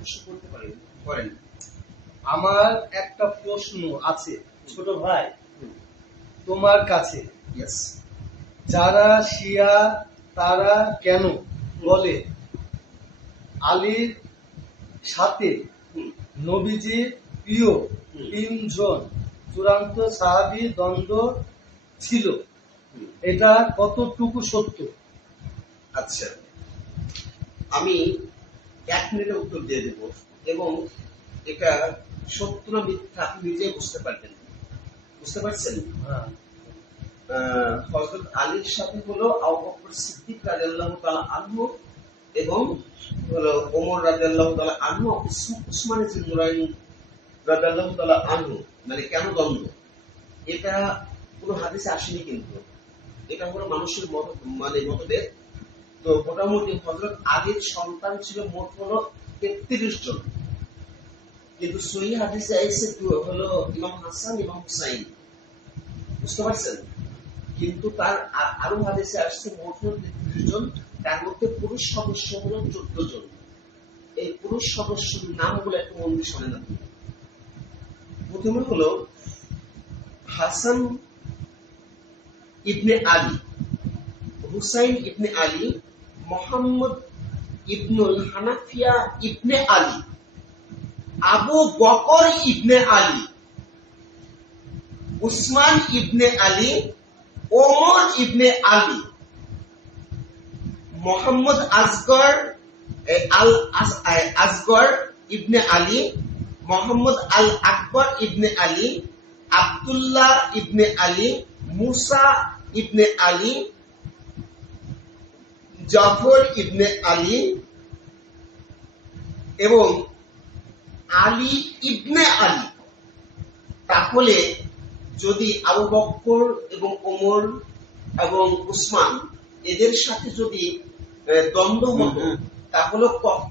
প্রশ্ন করতে পারেন, করেন। আমার একটা প্রশ্ন আছে ছোট ভাই তোমার কাছে। ইয়েস। যারা শিয়া তারা কেন বলে আলীর সাথে নবীজির প্রিয় তিনজন চূড়ান্ত সাহাবী দ্বন্দ্ব ছিল, এটা কতটুকু সত্য? আচ্ছা, আমি 1 মিনিটে উত্তর দিয়ে দেব এবং এটা সত্য না মিথ্যা আপনি নিজেই বুঝতে পারবেন। বুঝতে পারছেন? হযরত আলীর সাথে হলো আবু বকর সিদ্দিক রাদিয়াল্লাহু তাআলা আনহু এবং হলো ওমর রাদিয়াল্লাহু তাআলা আনহু, উসমান ইবনে নুরাইন রাদিয়াল্লাহু তাআলা আনহু। মানে কেন দ্বন্দ্ব, এটা কোনো হাদিসে আসেনি, কিন্তু এটা হলো মানুষের মতভেদ। তো মোটামুটি হযরত আলীর সন্তান ছিল মোট হলো 33 জন, কিন্তু সহিহ হাদিসে এসে হলো ইমাম হাসান ইমাম হুসাইন। বুঝতে পারছেন? কিন্তু তার আরো হাদিসে আসছে মোট হলো 33 জন, তার মধ্যে পুরুষ সদস্য হলো 14 জন। এই পুরুষ সদস্যের নামগুলো একটু মন দিয়ে শোনেন আপনি। প্রথমে হলো হাসান ইবনে আলী, হুসাইন ইবনে আলী, মোহাম্মদ ইবনুল হানাফিয়া ইবনে আলী, আবু বকর ইবনে আলী, উসমান ইবনে আলী, ওমর ইবনে আলী, মোহাম্মদ আসগর ইবনে আলী, মোহাম্মদ আল আকবর ইবনে আলী, আব্দুল্লাহ ইবনে আলী, মুসা ইবনে আলী, জাফর ইবনে আলী এবং আলী ইবনে আলী। তাহলে যদি আবু বকর এবং ওমর এবং উসমান এদের সাথে যদি দ্বন্দ্ব হতো,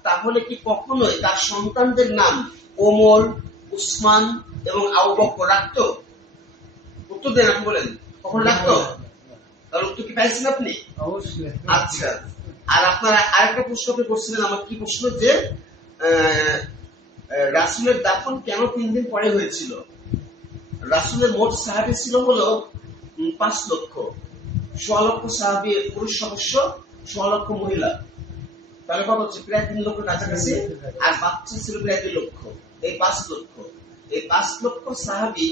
তাহলে কি কখনোই তার সন্তানদের নাম ওমর, উসমান এবং আবু বকর রাখতো? উত্তর দেন, আপনি বলেন, কখন রাখতো? তার উত্তর কি পাইছেন আপনি? অবশ্যই। আচ্ছা, আর আপনারা আরেকটা প্রশ্ন করছিলেন, আমার কি প্রশ্ন, যে রাসূলের দাফন কেন 3 দিন পরে হয়েছিল? রাসূলের মোট সাহাবী ছিল হলো 5 লক্ষ, 6 লক্ষ সাহাবী পুরুষ সদস্য, 6 লক্ষ মহিলা, তাহলে কত হচ্ছে? প্রায় 3 লক্ষ কাছাকাছি। আর বাচ্চা ছিল প্রায় 2 লক্ষ। এই 5 লক্ষ, এই 5 লক্ষ সাহাবী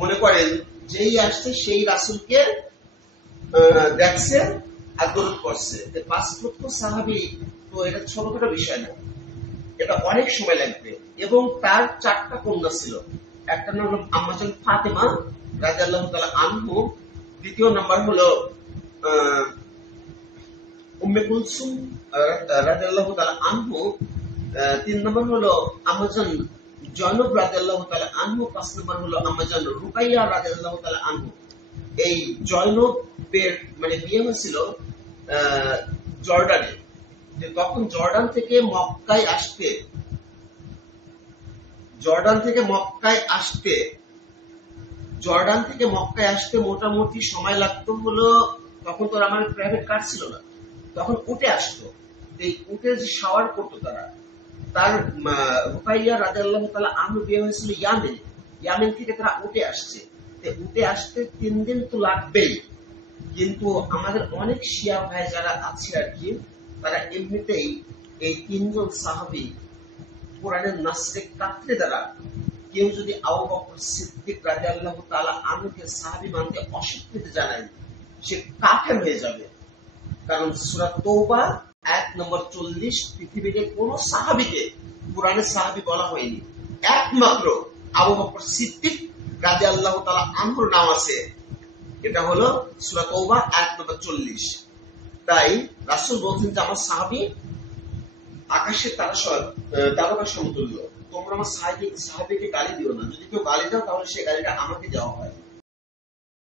মনে করেন যেই আসছে সেই রাসূলকে দেখছে আর দরুদ করছে। 5 লক্ষ সাহাবী, তো এটা ছোটখাটো বিষয় না, এটা অনেক সময় লাগবে। এবং তার 4টা কন্যা ছিল, একটা নাম হলো আম্মাজান ফাতেমা রাদিয়াল্লাহু তাআলা আনহু, দ্বিতীয় নাম্বার হলো উম্মে কুলসুম রাদিয়াল্লাহু তাআলা আনহু, 3 নম্বর হলো আম্মাজান জয়নব রাদিয়াল্লাহু তাআলা আনহু, 5 নম্বর হলো আম্মাজান রুকাইয়া রাদিয়াল্লাহু তাআলা আনহু। এই জয়নবের মানে বিয়ে হয়েছিল জর্ডানে। যে তখন জর্ডান থেকে মক্কায় আসতে মোটামুটি সময় লাগতো হলো, তখন তো আমার প্রাইভেট কার ছিল না, তখন উঠে আসতো। এই উঠে যে শাওয়ার করতো তারা। তার রুকাইয়া রাদিয়াল্লাহু তাআলা আনহু বিয়ে হয়েছিল ইয়ামেন থেকে তারা উঠে আসছে। উঠে আসতে 3 দিন তো লাগবেই, কিন্তু আমাদের অনেক শিয়া ভাই যারা আছে আর কি, তারা এমনিতেই এই 3 জন সাহাবী কোরআনের নাসরে কাতরে দ্বারা কেউ যদি আবু বকর সিদ্দিক রাদিয়াল্লাহু তাআলা আনহুকে সাহাবী মানতে অস্বীকৃতি জানায়, সে কাফের হয়ে যাবে। কারণ সূরা তওবা আয়াত নম্বর 40 পৃথিবীতে কোন সাহাবীকে কোরআনের সাহাবী বলা হয়নি, একমাত্র আবু বকর সিদ্দিক রাদিয়াল্লাহু তাআলা আনহুর নাম আছে। এটা হলো সূরা তওবা আয়াত নম্বর 40। তাই রাসূল বলছেন যে আমার সাহাবী আকাশের তারকা সমতুল্য, তোমরা আমার সাহাবীকে গালি দিও না, যদি কেউ গালি দাও তাহলে সে গালিটা আমাকে দেওয়া হয়।